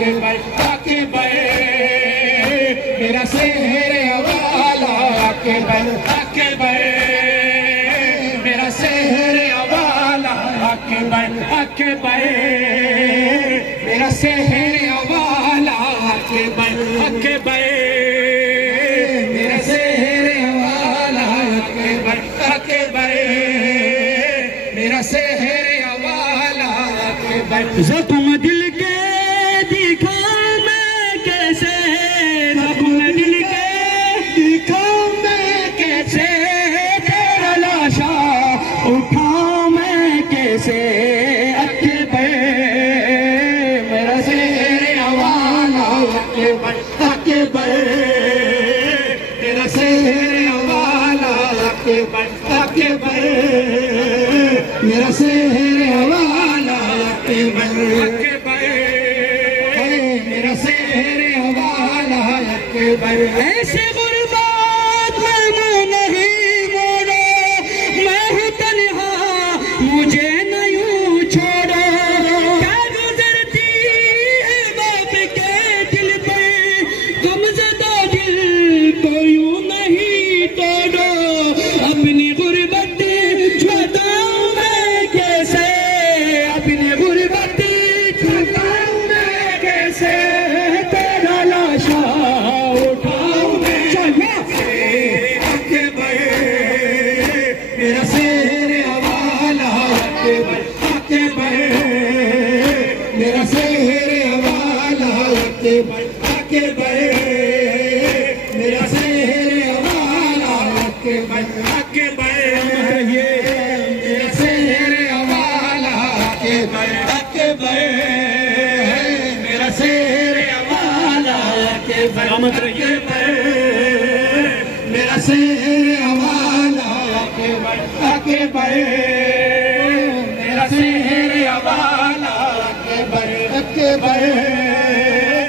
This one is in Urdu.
اکبر اکبر میرا شہر والا اکبر اکبر میرا شہر والا اکبر اکبر میرا شہر والا اکبر اکبر میرا شہر والا اکبر اکبر میرا شہر والا اکبر زخم دل کے دکھاؤں میں کیسے زخم دل کے دکھاؤں میں کیسے تیرا لاشا اٹھاؤں میں کیسے اکبر میرا شہر والا اکبر اکبر میرا شہر والا اکبر اکبر میرا شہر والا اکبر اکبر میرا شہر والا اکبر ایسے غربات میں نہیں موڑو میں ہوں تنہا مجھے نہ یوں چھوڑو کیا گزرتی ہے باپ کے دل پر غم زدہ دل کو یوں نہیں توڑو اپنی غربت چھوڑاؤں میں کیسے اپنی غربت چھوڑاؤں میں کیسے تیرا لاشا اٹھاؤں میں اکبر میرا شہر والا اکبر اکبر میرا شہر والا اکبر اکبر میرا شہر والا اکبر اکبر میرا شہر والا اکبر اکبر میرا شہر والا اکبر میرا شہر والا اکبر اکبر میرا شہر والا